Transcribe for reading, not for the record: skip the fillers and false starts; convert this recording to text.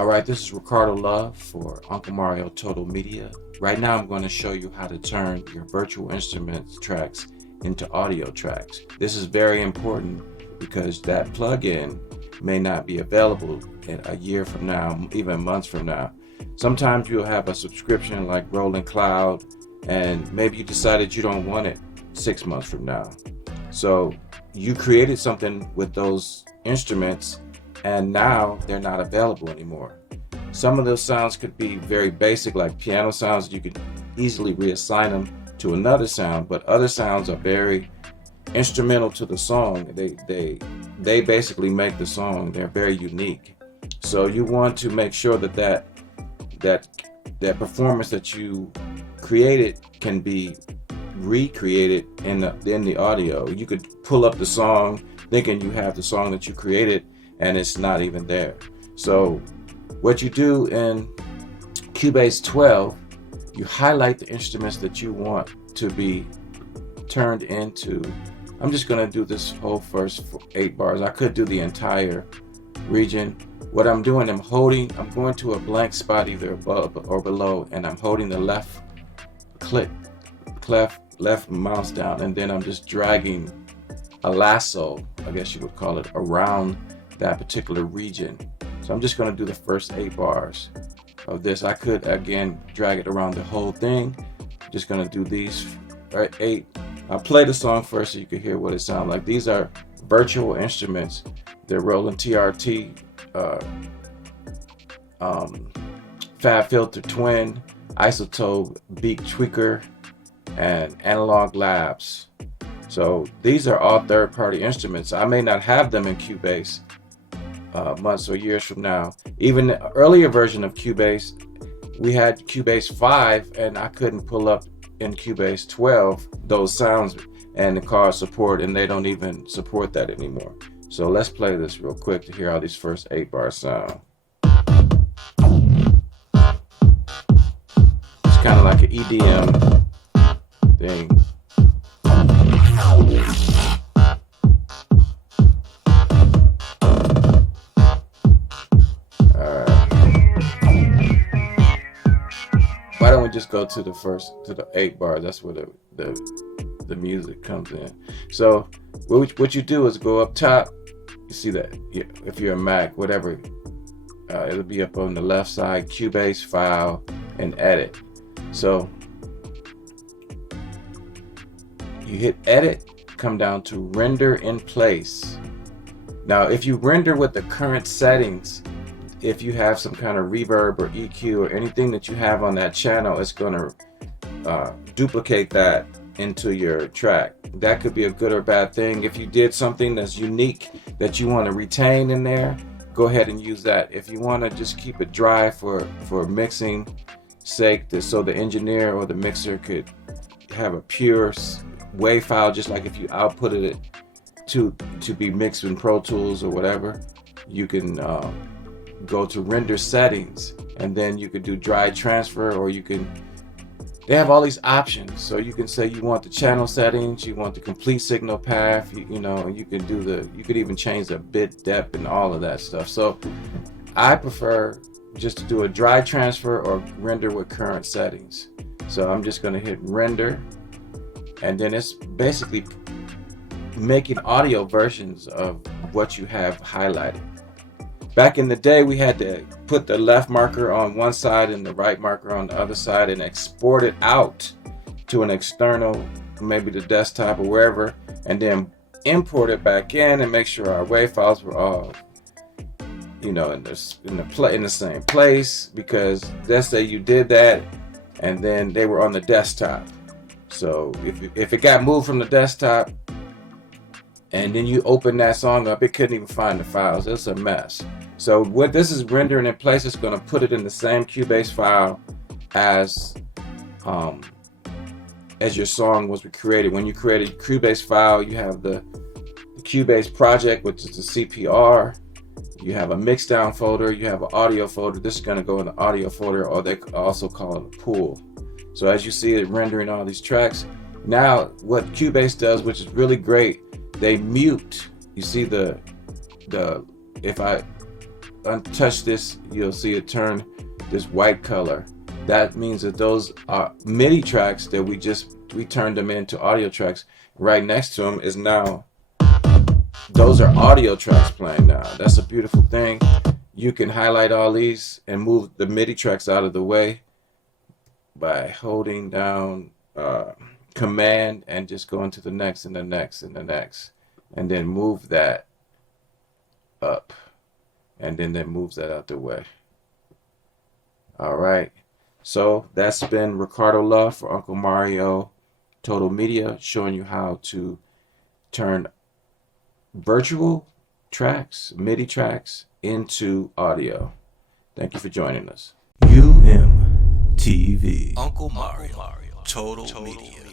Alright, this is Ricardo Love for Uncle Mario Total Media. Right now I'm going to show you how to turn your virtual instruments tracks into audio tracks. This is very important because that plugin may not be available in a year from now, even months from now. Sometimes you'll have a subscription like Rolling Cloud, and maybe you decided you don't want it 6 months from now. So you created something with those instruments and now they're not available anymore. Some of those sounds could be very basic, like piano sounds. You could easily reassign them to another sound, but other sounds are very instrumental to the song. They basically make the song. They're very unique. So you want to make sure that performance that you created can be recreated in the audio. You could pull up the song thinking you have the song that you created, and it's not even there. So what you do in Cubase 12, you highlight the instruments that you want to be turned into. I'm just going to do this whole first 8 bars. I could do the entire region. What I'm doing, I'm going to a blank spot either above or below, and I'm holding the left mouse down, and then I'm just dragging a lasso, I guess you would call it, around that particular region. So I'm just going to do the first 8 bars of this. I could again drag it around the whole thing. Just going to do these 8. I'll play the song first so you can hear what it sounds like. These are virtual instruments. They're Roland TRT, Fab Filter Twin, Isotope, Beat Tweaker, and Analog Labs. So these are all third-party instruments. I may not have them in Cubase months or years from now. Even the earlier version of Cubase, we had Cubase 5, and I couldn't pull up in Cubase 12 those sounds and the card support, and they don't even support that anymore. So let's play this real quick to hear how these first 8 bars sound. It's kind of like an EDM thing. Why don't we just go to the 8 bars? That's where the music comes in. So what you do is go up top. You see that? Yeah, if you're a Mac, whatever, it'll be up on the left side. Cubase, File, and Edit. So you hit Edit, come down to Render in Place. Now, if you render with the current settings, if you have some kind of reverb or EQ or anything that you have on that channel, it's going to duplicate that into your track. That could be a good or bad thing. If you did something that's unique that you want to retain in there, go ahead and use that. If you want to just keep it dry for mixing sake, so the engineer or the mixer could have a pure WAV file, just like if you outputted it to be mixed in Pro Tools or whatever, you can go to render settings, and then you could do dry transfer, or they have all these options. So you can say you want the channel settings, you want the complete signal path, you could even change the bit depth and all of that stuff. So I prefer just to do a dry transfer or render with current settings. So I'm just going to hit render, and then it's basically making audio versions of what you have highlighted. Back in the day, we had to put the left marker on one side and the right marker on the other side and export it out to an external, maybe the desktop or wherever, and then import it back in and make sure our WAV files were all, in the same place. Because let's say you did that and then they were on the desktop. So if it got moved from the desktop and then you open that song up, it couldn't even find the files. It's a mess. So what this is rendering in place is going to put it in the same Cubase file as your song was created. When you create a Cubase file, you have the Cubase project, which is the CPR. You have a mixdown folder. You have an audio folder. This is going to go in the audio folder, or they also call it a pool. So as you see it rendering all these tracks, now what Cubase does, which is really great, they mute. You see if I untouch this, you'll see it turn this white color. That means that those are MIDI tracks that we turned them into audio tracks. Right next to them is now, those are audio tracks playing now. That's a beautiful thing. You can highlight all these and move the MIDI tracks out of the way by holding down command and just going to the next and the next and the next, and then move that up, and then that moves that out the way. All right, so that's been Ricardo Love for Uncle Mario Total Media, showing you how to turn virtual tracks, MIDI tracks, into audio. Thank you for joining us. UMTV. Uncle Mario. Total Media.